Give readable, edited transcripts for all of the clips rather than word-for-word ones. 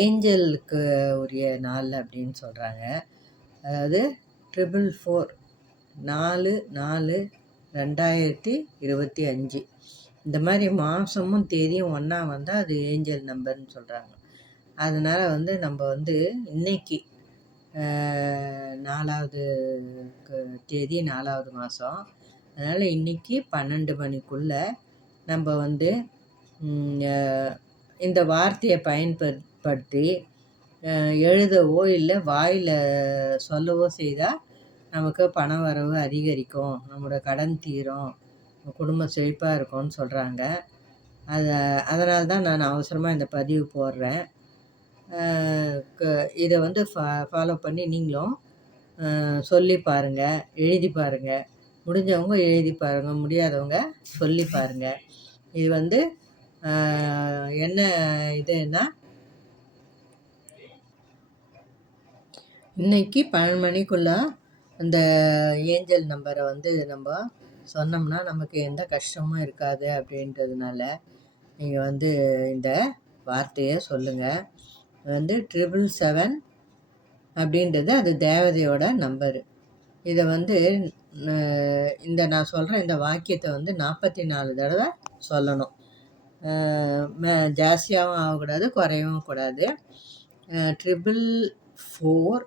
ஏஞ்சலுக்கு உரிய நாள் அப்படின்னு சொல்கிறாங்க. அதாவது 444 4/4/2025 இந்த மாதிரி மாதமும் தேதியும் ஒன்றா வந்தால் அது ஏஞ்சல் நம்பர்னு சொல்கிறாங்க. அதனால் நம்ம இன்னைக்கு 4வது தேதி 4வது மாதம். அதனால் இன்றைக்கி 12 மணிக்குள்ளே நம்ம இந்த வார்த்தையை பயன்படுத்தி எழுதவோ இல்லை வாயில் சொல்லவோ செய்தால் நமக்கு பண வரவு அதிகரிக்கும், நம்மளோட கடன் தீரும், குடும்பம் செழிப்பாக இருக்கும்னு சொல்கிறாங்க. அதனால தான் நான் அவசரமாக இந்த பதிவு போடுறேன். இதை ஃபாலோ பண்ணி நீங்களும் சொல்லி பாருங்கள், எழுதி பாருங்கள். முடிஞ்சவங்க எழுதி பாருங்கள், முடியாதவங்க சொல்லி பாருங்கள். இது என்ன இதுன்னா, இன்றைக்கி 12 மணிக்குள்ளே அந்த ஏஞ்சல் நம்பரை நம்ம சொன்னோம்னா நமக்கு எந்த கஷ்டமும் இருக்காது. அப்படின்றதுனால நீங்கள் இந்த வார்த்தையை சொல்லுங்கள். 777 அப்படின்றது அது தேவதையோட நம்பரு. இதை இந்த நான் சொல்கிற இந்த வாக்கியத்தை 44 தடவை சொல்லணும். ஜாஸ்தியாகவும் ஆகக்கூடாது, குறையவும் கூடாது. 444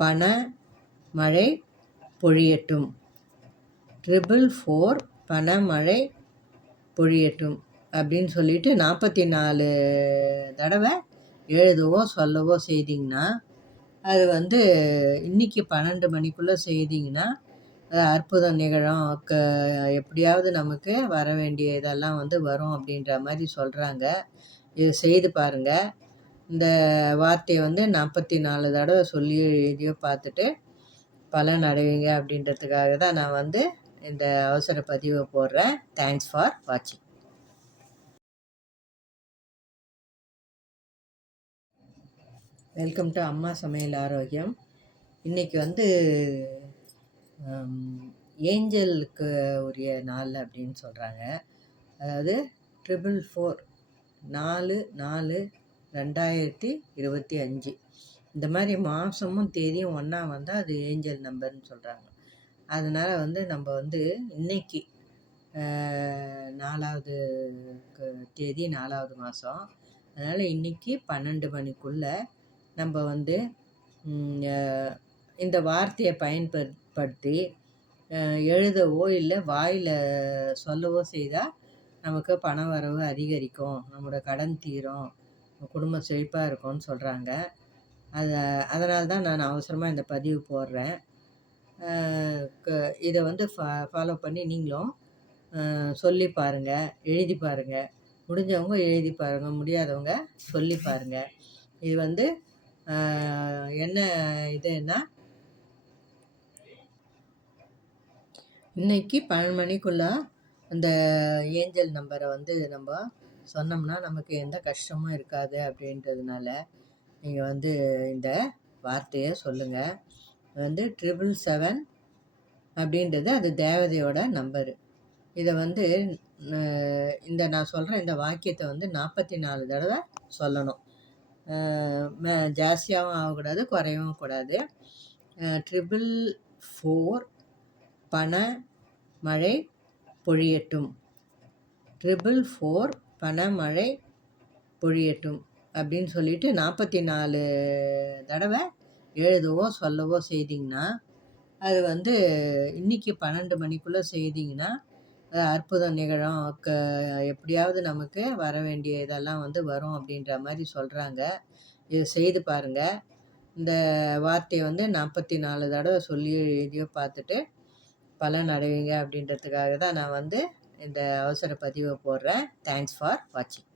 பண மழை பொழியட்டும். 444 பண மழை பொழியட்டும் அப்படின்னு சொல்லிட்டு 44 தடவை எழுதவோ சொல்லவோ செய்திங்கன்னா அது இன்றைக்கி 12 மணிக்குள்ளே செய்திங்கன்னா அது அற்புதம் நிகழும். எப்படியாவது நமக்கு வர வேண்டிய இதெல்லாம் வரும் அப்படின்ற மாதிரி சொல்கிறாங்க. இது செய்து பாருங்கள். இந்த வார்த்தையை 44 தடவை சொல்லி எழுதியோ பார்த்துட்டு பலன் அடைவீங்க அப்படின்றதுக்காக தான் நான் இந்த அவசர பதிவை போடுறேன். தேங்க்ஸ் ஃபார் வாட்சிங். வெல்கம் டு அம்மா சமையல் ஆரோக்கியம். இன்றைக்கி ஏஞ்சலுக்கு உரிய நாள் அப்படின்னு சொல்கிறாங்க. அதாவது 444 4/4/2025 இந்த மாதிரி மாதமும் தேதியும் ஒன்றா வந்தால் அது ஏஞ்சல் நம்பர்னு சொல்கிறாங்க. அதனால் நம்ம இன்னைக்கு 4வது தேதி 4வது மாதம். அதனால் இன்றைக்கி 12 மணிக்குள்ளே நம்ம இந்த வார்த்தையை பயன்படுத்தி எழுதவோ இல்லை வாயில் சொல்லவோ செய்தால் நமக்கு பண வரவு அதிகரிக்கும், நம்மளோட கடன் தீரும், குடும்பம் செழிப்பாக இருக்கும்னு சொல்கிறாங்க. அதனால தான் நான் அவசரமாக இந்த பதிவு போடுறேன். இதை ஃபாலோ பண்ணி நீங்களும் சொல்லி பாருங்கள், எழுதி பாருங்கள். முடிஞ்சவங்க எழுதி பாருங்கள், முடியாதவங்க சொல்லி பாருங்கள். இது என்ன இதுன்னா, இன்றைக்கி 12 மணிக்குள்ளே அந்த ஏஞ்சல் நம்பரை நம்ம சொன்னோம்னா நமக்கு எந்த கஷ்டமும் இருக்காது. அப்படின்றதுனால நீங்கள் இந்த வார்த்தையை சொல்லுங்கள். 777 அப்படின்றது அது தேவதையோட நம்பரு. இதை இந்த நான் சொல்கிற இந்த வாக்கியத்தை 44 தடவை சொல்லணும். ஜாஸ்தியாகவும் ஆகக்கூடாது, குறையவும் கூடாது. 444 பண மழை பொழியட்டும். 444 பண மழை பொழியட்டும் அப்படின்னு சொல்லிட்டு 44 தடவை எழுதவோ சொல்லவோ செய்திங்கன்னா அது இன்றைக்கி 12 மணிக்குள்ளே செய்திங்கன்னா அது அற்புதம் நிகழும். எப்படியாவது நமக்கு வர வேண்டிய இதெல்லாம் வரும் அப்படின்ற மாதிரி சொல்கிறாங்க. இது செய்து பாருங்கள். இந்த வார்த்தையை 44 தடவை சொல்லி எழுதியோ பார்த்துட்டு பலன் அடைவீங்க அப்படின்றதுக்காக தான் நான் இந்த அவசர பதிவை போடுறேன். தேங்க்ஸ் ஃபார் வாட்சிங்.